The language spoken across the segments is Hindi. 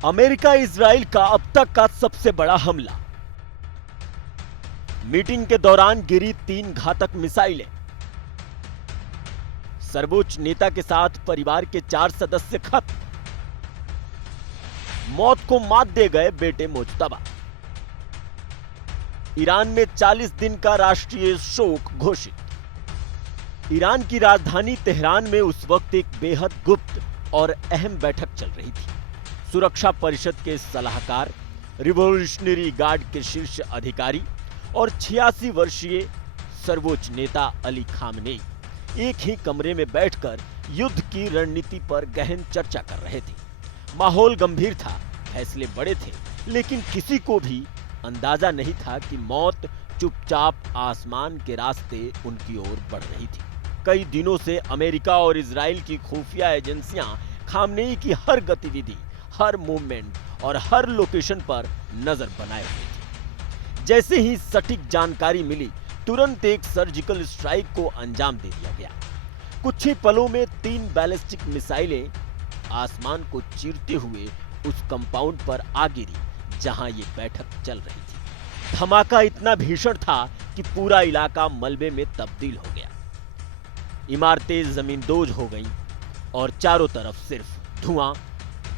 अमेरिका इजराइल का अब तक का सबसे बड़ा हमला। मीटिंग के दौरान गिरी 3 घातक मिसाइलें। सर्वोच्च नेता के साथ परिवार के 4 सदस्य खत्म। मौत को मात दे गए बेटे मुज्तबा। ईरान में 40 दिन का राष्ट्रीय शोक घोषित। ईरान की राजधानी तेहरान में उस वक्त एक बेहद गुप्त और अहम बैठक चल रही थी। सुरक्षा परिषद के सलाहकार, रिवॉल्यूशनरी गार्ड के शीर्ष अधिकारी और 86 वर्षीय सर्वोच्च नेता अली खामनेई एक ही कमरे में बैठकर युद्ध की रणनीति पर गहन चर्चा कर रहे थे। माहौल गंभीर था, फैसले बड़े थे, लेकिन किसी को भी अंदाजा नहीं था कि मौत चुपचाप आसमान के रास्ते उनकी ओर बढ़ रही थी। कई दिनों से अमेरिका और इजराइल की खुफिया एजेंसियां खामनेई की हर गतिविधि, हर मूवमेंट और हर लोकेशन पर नजर बनाए हुए थे। जैसे ही सटीक जानकारी मिली, तुरंत एक सर्जिकल स्ट्राइक को अंजाम दे दिया गया। कुछ ही पलों में 3 बैलिस्टिक मिसाइलें आसमान को चीरते हुए उस कंपाउंड पर आ गिरी जहां ये बैठक चल रही थी। धमाका इतना भीषण था कि पूरा इलाका मलबे में तब्दील हो गया। इमारतें जमींदोज हो गईं और चारों तरफ सिर्फ धुआं,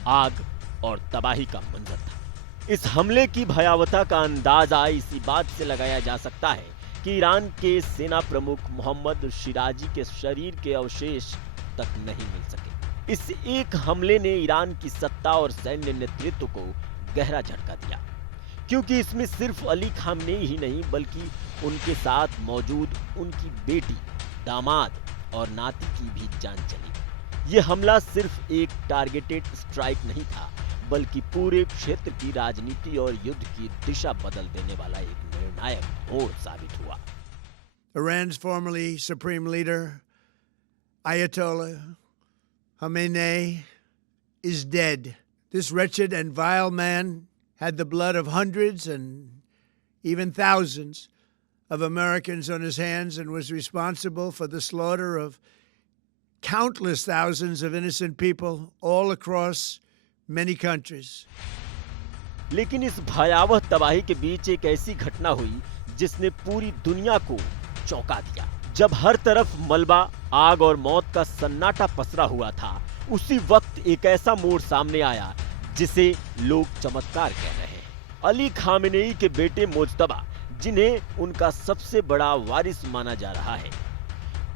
आग और तबाही का मंजर था। इस हमले की भयावहता का अंदाजा इसी बात से लगाया जा सकता है कि ईरान के सेना प्रमुख मोहम्मद शिराजी के शरीर के अवशेष तक नहीं मिल सके। इस एक हमले ने ईरान की सत्ता और सैन्य नेतृत्व को गहरा झटका दिया, क्योंकि इसमें सिर्फ अली खामनेई ही नहीं बल्कि उनके साथ मौजूद उनकी बेटी, दामाद और नाती की भी जान चली। यह हमला सिर्फ एक टारगेटेड स्ट्राइक नहीं था, बल्कि पूरे क्षेत्र की राजनीति और युद्ध की दिशा बदल देने वाला एक निर्णायक मोड़ साबित हुआ। Iran's formerly supreme leader, Ayatollah Khamenei, is dead. This wretched and vile man had the blood of hundreds and even thousands of Americans on his hands and was responsible for the slaughter of countless thousands of innocent people all across many countries. लेकिन इस भयावह तबाही के बीच एक ऐसी घटना हुई जिसने पूरी दुनिया को चौंका दिया। जब हर तरफ मलबा, आग और मौत का सन्नाटा पसरा हुआ था, उसी वक्त एक ऐसा मोड़ सामने आया जिसे लोग चमत्कार कह रहे हैं। अली खामनेई के बेटे मुज्तबा, जिन्हें उनका सबसे बड़ा वारिस माना जा रहा है,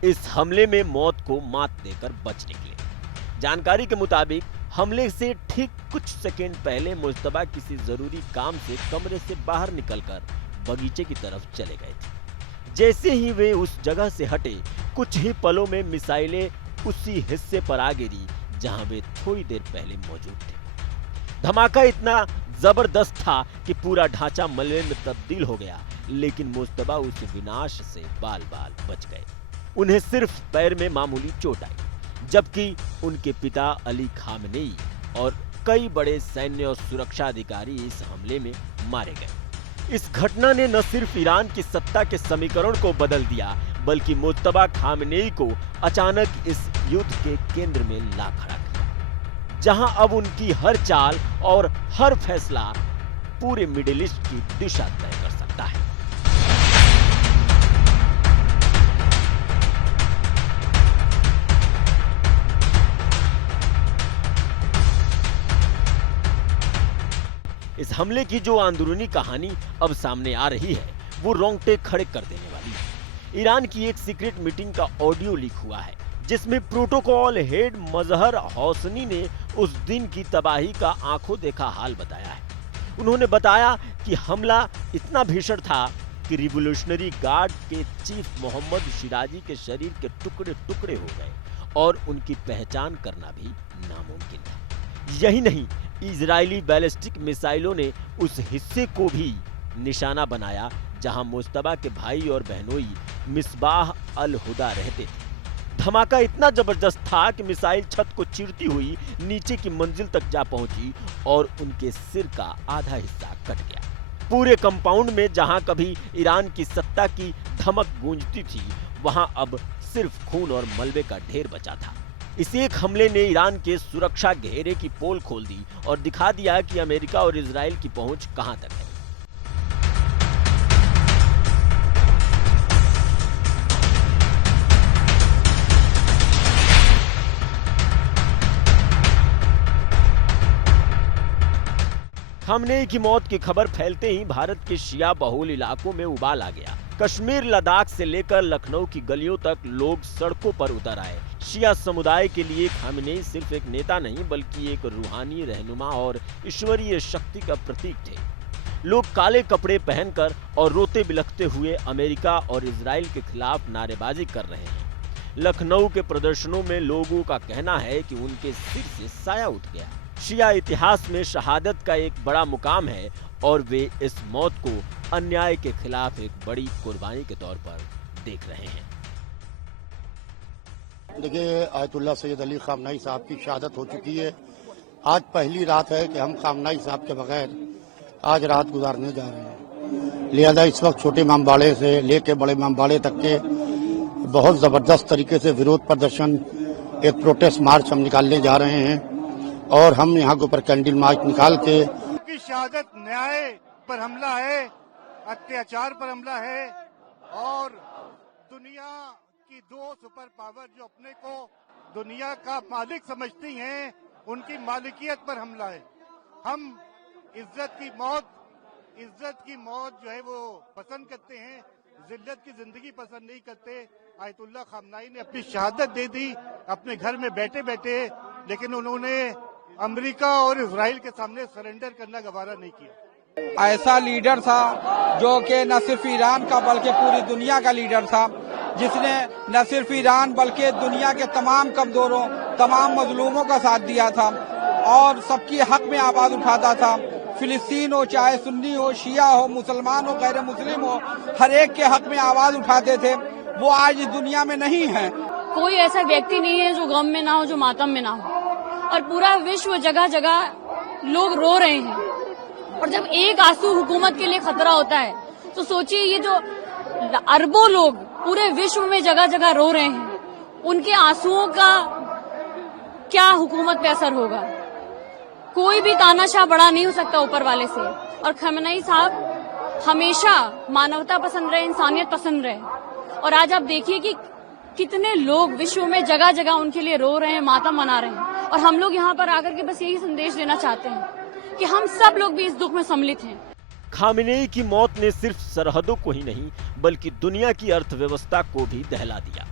इस हमले में मौत को मात देकर बच निकले। जानकारी के मुताबिक हमले से ठीक कुछ सेकंड पहले मुज्तबा किसी जरूरी काम से कमरे से बाहर निकलकर बगीचे की तरफ चले गए थे। जैसे ही वे उस जगह से हटे, कुछ ही पलों में मिसाइलें उसी हिस्से पर आ गिरी जहां वे थोड़ी देर पहले मौजूद थे। धमाका इतना जबरदस्त था कि पूरा ढांचा मलबे में तब्दील हो गया, लेकिन मुज्तबा उस विनाश से बाल बाल बच गए। उन्हें सिर्फ पैर में मामूली चोट आई, जबकि उनके पिता अली खामनेई और कई बड़े सैन्य और सुरक्षा अधिकारी इस हमले में मारे गए। इस घटना ने न सिर्फ ईरान की सत्ता के समीकरण को बदल दिया, बल्कि मुज्तबा खामनेई को अचानक इस युद्ध के केंद्र में ला खड़ा किया, जहां अब उनकी हर चाल और हर फैसला पूरे मिडिल ईस्ट की दिशा तय कर सकता है। इस हमले की जो अंदरूनी कहानी अब सामने आ रही है, वो रोंगटे खड़े कर देने वाली है। ईरान की एक सीक्रेट मीटिंग का ऑडियो लीक हुआ है, जिसमें प्रोटोकॉल हेड मजहर हौसनी ने उस दिन की तबाही का आंखों देखा हाल बताया है। उन्होंने बताया कि हमला इतना भीषण था कि रिवॉल्यूशनरी गार्ड के चीफ मोहम्मद शिराजी के शरीर के टुकड़े टुकड़े हो गए और उनकी पहचान करना भी नामुमकिन था। यही नहीं, इजरायली बैलिस्टिक मिसाइलों ने उस हिस्से को भी निशाना बनाया जहां मुज्तबा के भाई और बहनोई मिसबाह अल हुदा रहते थे। धमाका इतना जबरदस्त था कि मिसाइल छत को चीरती हुई नीचे की मंजिल तक जा पहुंची और उनके सिर का आधा हिस्सा कट गया। पूरे कंपाउंड में जहां कभी ईरान की सत्ता की धमक गूंजती थी, वहां अब सिर्फ खून और मलबे का ढेर बचा था। इस एक हमले ने ईरान के सुरक्षा घेरे की पोल खोल दी और दिखा दिया कि अमेरिका और इजराइल की पहुंच कहां तक है। खamenei की मौत की खबर फैलते ही भारत के शिया बहुल इलाकों में उबाल आ गया। कश्मीर, लद्दाख से लेकर लखनऊ की गलियों तक लोग सड़कों पर उतर आए। शिया समुदाय के लिए खamenei सिर्फ एक नेता नहीं बल्कि एक रूहानी रहनुमा और ईश्वरीय शक्ति का प्रतीक थे। लोग काले कपड़े पहनकर और रोते बिलखते हुए अमेरिका और इजराइल के खिलाफ नारेबाजी कर रहे हैं। लखनऊ के प्रदर्शनों में लोगों का कहना है कि उनके सिर से साया उठ गया। शिया इतिहास में शहादत का एक बड़ा मुकाम है और वे इस मौत को अन्याय के खिलाफ एक बड़ी कुर्बानी के तौर पर देख रहे हैं। देखिए, आयतुल्लाह सैयद अली खामनेई साहब की शहादत हो चुकी है। आज पहली रात है कि हम खामनेई साहब के बगैर आज रात गुजारने जा रहे हैं। लिहाजा इस वक्त छोटे इमामबाड़े से लेके बड़े इमामबाड़े तक के बहुत जबरदस्त तरीके से विरोध प्रदर्शन, एक प्रोटेस्ट मार्च हम निकालने जा रहे हैं और हम यहाँ के ऊपर कैंडल मार्च निकाल के की शहादत न्याय पर हमला है, अत्याचार पर हमला है और दुनिया की दो सुपर पावर जो अपने को दुनिया का मालिक समझती हैं, उनकी मालिकियत पर हमला है। हम इज्जत की मौत जो है वो पसंद करते हैं, जिल्लत की जिंदगी पसंद नहीं करते। आयतुल्लाह खामनेई ने अपनी शहादत दे दी अपने घर में बैठे बैठे, लेकिन उन्होंने अमेरिका और इजराइल के सामने सरेंडर करना गवारा नहीं किया। ऐसा लीडर था जो कि न सिर्फ ईरान का बल्कि पूरी दुनिया का लीडर था, जिसने न सिर्फ ईरान बल्कि दुनिया के तमाम कमजोरों, तमाम मजलूमों का साथ दिया था और सबकी हक में आवाज उठाता था। फिलिस्तीन हो, चाहे सुन्नी हो, शिया हो, मुसलमान हो, गैर मुस्लिम हो, हर एक के हक में आवाज उठाते थे। वो आज इस दुनिया में नहीं है। कोई ऐसा व्यक्ति नहीं है जो गम में ना हो, जो मातम में ना हो, और पूरा विश्व जगह जगह लोग रो रहे हैं। और जब एक आंसू हुकूमत के लिए खतरा होता है तो सोचिए ये जो अरबों लोग पूरे विश्व में जगह जगह रो रहे हैं, उनके आंसुओं का क्या हुकूमत पे असर होगा। कोई भी तानाशाह बड़ा नहीं हो सकता ऊपर वाले से। और खamenei साहब हमेशा मानवता पसंद रहे, इंसानियत पसंद रहे। और आज आप देखिए कि कितने लोग विश्व में जगह जगह उनके लिए रो रहे हैं, मातम मना रहे हैं। और हम लोग यहाँ पर आकर के बस यही संदेश देना चाहते हैं कि हम सब लोग भी इस दुख में सम्मिलित हैं। खामेनेई की मौत ने सिर्फ सरहदों को ही नहीं बल्कि दुनिया की अर्थव्यवस्था को भी दहला दिया।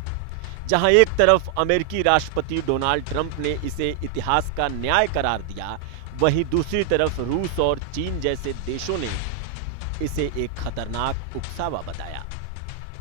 जहां एक तरफ अमेरिकी राष्ट्रपति डोनाल्ड ट्रंप ने इसे इतिहास का न्याय करार दिया, वहीं दूसरी तरफ रूस और चीन जैसे देशों ने इसे एक खतरनाक उकसावा बताया।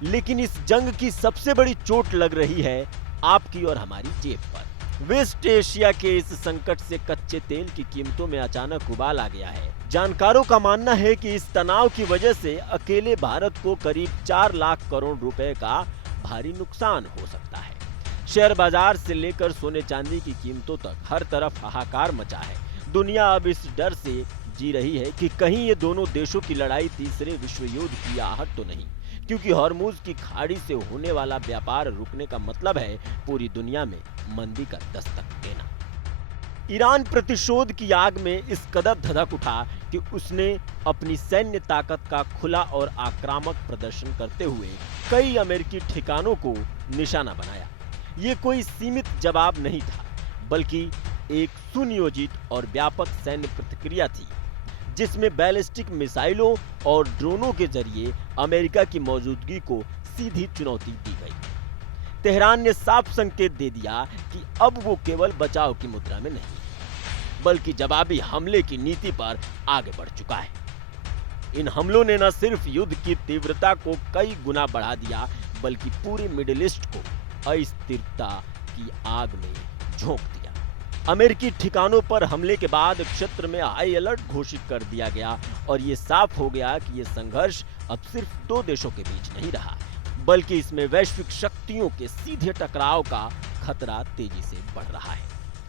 लेकिन इस जंग की सबसे बड़ी चोट लग रही है आपकी और हमारी जेब पर। वेस्ट एशिया के इस संकट से कच्चे तेल की कीमतों में अचानक उबाल आ गया है। जानकारों का मानना है कि इस तनाव की वजह से अकेले भारत को करीब 4 लाख करोड़ रुपए का भारी नुकसान हो सकता है। शेयर बाजार से लेकर सोने चांदी की कीमतों तक हर तरफ हाहाकार मचा है। दुनिया अब इस डर से जी रही है कि कहीं ये दोनों देशों की लड़ाई तीसरे विश्व युद्ध की आहट तो नहीं, क्योंकि हॉर्मुज की खाड़ी से होने वाला व्यापार रुकने का मतलब है पूरी दुनिया में मंदी का दस्तक देना। ईरान प्रतिशोध की आग में इस कदर धधक उठा कि उसने अपनी सैन्य ताकत का खुला और आक्रामक प्रदर्शन करते हुए कई अमेरिकी ठिकानों को निशाना बनाया। ये कोई सीमित जवाब नहीं था, बल्कि एक सुनियोजित और व्यापक सैन्य प्रतिक्रिया थी, जिसमें बैलिस्टिक मिसाइलों और ड्रोनों के जरिए अमेरिका की मौजूदगी को सीधी चुनौती दी गई। तेहरान ने साफ संकेत दे दिया कि अब वो केवल बचाव की मुद्रा में नहीं, बल्कि जवाबी हमले की नीति पर आगे बढ़ चुका है। इन हमलों ने न सिर्फ युद्ध की तीव्रता को कई गुना बढ़ा दिया, बल्कि पूरे मिडिल ईस्ट को अस्थिरता की आग में झोंक दिया। अमेरिकी ठिकानों पर हमले के बाद क्षेत्र में हाई अलर्ट घोषित कर दिया गया और ये साफ हो गया कि ये संघर्ष अब सिर्फ 2 देशों के बीच नहीं रहा, बल्कि इसमें वैश्विक शक्तियों के सीधे टकराव का खतरा तेजी से बढ़ रहा है।